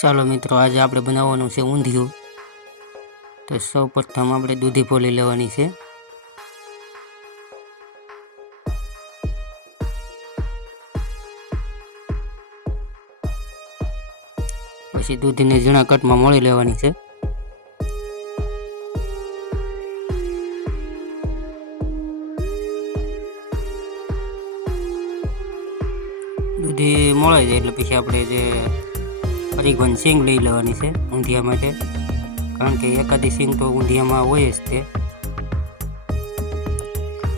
ચાલો મિત્રો, આજે આપણે બનાવવાનું છે ઊંધિયું। તો સૌ પ્રથમ આપણે દૂધી ફોલી લેવાની છે। પછી દૂધીને ઝીણા કટમાં મળી લેવાની છે। દૂધી મળાઈ જાય એટલે પછી આપણે જે હરીગોન સિંગ લઈ લેવાની છે ઊંધિયા માટે, કારણ કે એકાદી સિંગ તો ઊંધિયામાં હોય જ તે।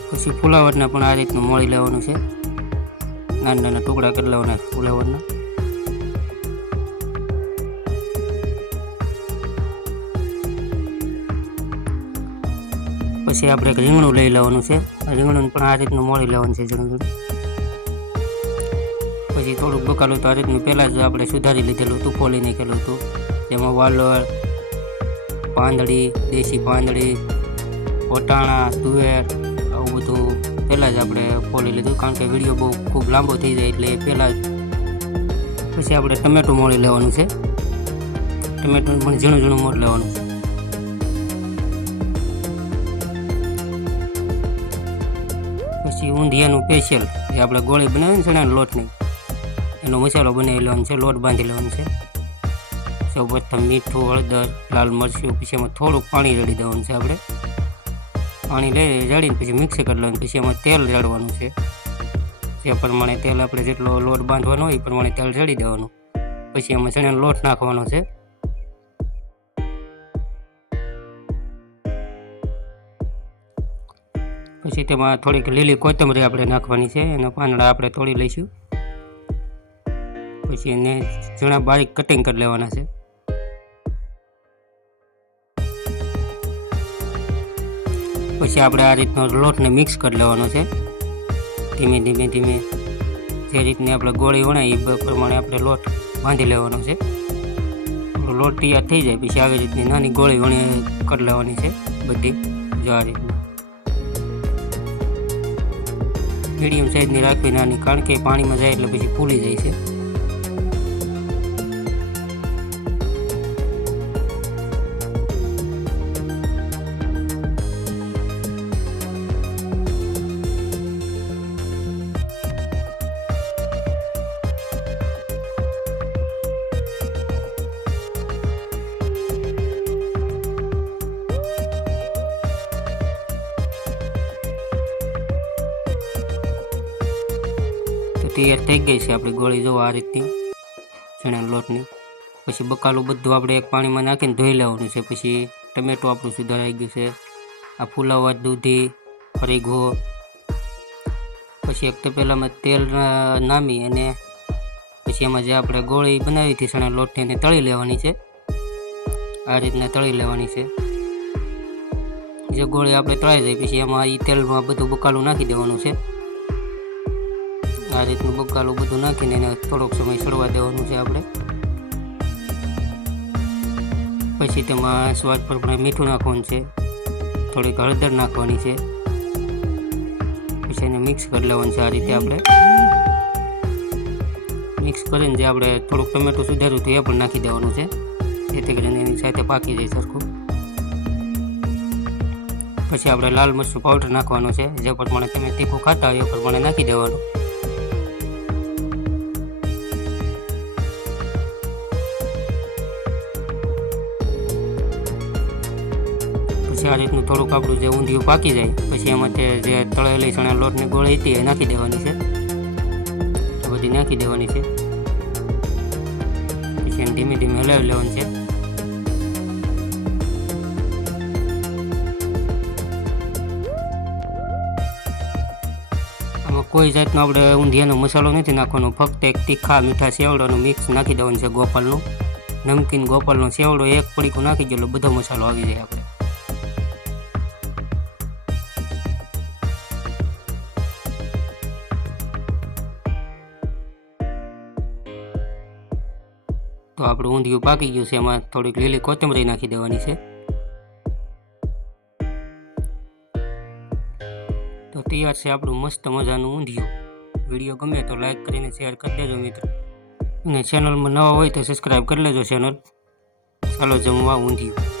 પછી ફુલાવરના પણ આ રીતનું મળી લેવાનું છે, નાના નાના ટુકડા કરી લેવાના ફુલાવરના। પછી આપણે એક રીંગણું લઈ લેવાનું છે, રીંગણું પણ આ રીતનું મળી લેવાનું છે ઝીણું ઝીણું। પછી થોડુંક બકાલું તો આ રીતનું પહેલાં જ આપણે સુધારી લીધેલું હતું, ફોલી નાખેલું હતું, જેમાં વાલોળ, પાંદડી, દેશી પાંદડી, વટાણા, તુવેર, આવું બધું પહેલાં જ આપણે ફોલી લીધું, કારણ કે વિડીયો બહુ ખૂબ લાંબો થઈ જાય એટલે પહેલાં જ। પછી આપણે ટમેટું મોળી લેવાનું છે, ટમેટું પણ ઝીણું ઝીણું મોળી લેવાનું છે। પછી ઊંધિયાનું સ્પેશિયલ જે આપણે ગોળી બનાવીને ચણાના લોટની, એનો મસાલો બનાવી લેવાનો છે, લોટ બાંધી લેવાનો છે। સૌ પ્રથમ મીઠું, હળદર, લાલ મરચું, પછી એમાં થોડુંક પાણી રેડી દેવાનું છે આપણે। પાણી લઈ રેડીને પછી મિક્સ કરી લેવાનું, પછી એમાં તેલ રેડવાનું છે, જે પ્રમાણે તેલ આપણે જેટલો લોટ બાંધવાનો હોય એ પ્રમાણે તેલ રેડી દેવાનું। પછી એમાં ચણાનો લોટ નાખવાનો છે, પછી તેમાં થોડીક લીલી કોથમરી આપણે નાખવાની છે, એના પાંદડા આપણે તોડી લઈશું। પછી એને ઝીણા બારીક કટિંગ કરી લેવાના છે। પછી આપણે આ રીતનો લોટને મિક્સ કરી લેવાનો છે, ધીમે ધીમે ધીમે જે રીતની આપણે ગોળી વણાય એ પ્રમાણે આપણે લોટ બાંધી લેવાનો છે। લોટ તૈયાર થઈ જાય પછી આવી રીતની નાની ગોળી વણી કરી લેવાની છે બધી, જો આ રીતની મીડિયમ સાઇઝની રાખવી નાની, કારણ કે પાણીમાં જાય એટલે પછી ફૂલી જાય છે। તૈયાર થઈ ગઈ છે આપણી ગોળી, જો આ રીતની ચણાના લોટની। પછી બકાલું બધું આપણે એક પાણીમાં નાખીને ધોઈ લેવાનું છે। પછી ટમેટું આપણું સુધારાઈ ગયું છે, આ ફુલાવા દૂધી, હરીગો, પછી એક તો પહેલાંમાં તેલ નામી અને પછી એમાં જે આપણે ગોળી બનાવી હતી ચણાના લોટની એને તળી લેવાની છે, આ રીતના તળી લેવાની છે। જે ગોળી આપણે તળાઈ જાય પછી એમાં એ તેલમાં બધું બકાલું નાખી દેવાનું છે, આ રીતનું બકાલું બધું નાખીને એને થોડોક સમય સડવા દેવાનું છે આપણે। પછી તેમાં સ્વાદ પ્રમાણે મીઠું નાખવાનું છે, થોડીક હળદર નાખવાની છે, પછી એને મિક્સ કરી લેવાનું છે। આ રીતે આપણે મિક્સ કરીને જે આપણે થોડુંક ટમેટું સુધાર્યું હતું એ પણ નાખી દેવાનું છે, જેથી કરીને એની સાથે પાકી જાય સરખું। પછી આપણે લાલ મરચું પાવડર નાખવાનો છે, જે પ્રમાણે તમે તીખું ખાતા હોય એ પ્રમાણે નાખી દેવાનું। પછી આ રીતનું થોડુંક આપણું જે ઊંધિયું પાકી જાય પછી એમાં તે જે તળેલી ચણા લોટની ગોળી હતી એ નાખી દેવાની છે, બધી નાખી દેવાની છે। પછી એને ધીમે ધીમે હલાવી લેવાનું છે। આમાં કોઈ જાતનો આપણે ઊંધિયાનો મસાલો નથી નાખવાનો, ફક્ત એક તીખા મીઠા સેવડોનું મિક્સ નાખી દેવાનું છે, ગોપાલનું નમકીન ગોપાલનો સેવડો એક પડીકું નાખી ગયેલો બધો મસાલો આવી જાય આપણે। તો આપણું ઊંધિયું પાકી ગયું છે, એમાં થોડીક લીલી કોથમરી નાખી દેવાની છે। તો તૈયાર છે આપણું મસ્ત મજાનું ઊંધિયું। વિડીયો ગમે તો લાઈક કરીને શેર કરી દેજો મિત્રો। અને ચેનલમાં નવા હોય તો સબસ્ક્રાઈબ કરી લેજો ચેનલ. ચાલો જમવા ઊંધિયું.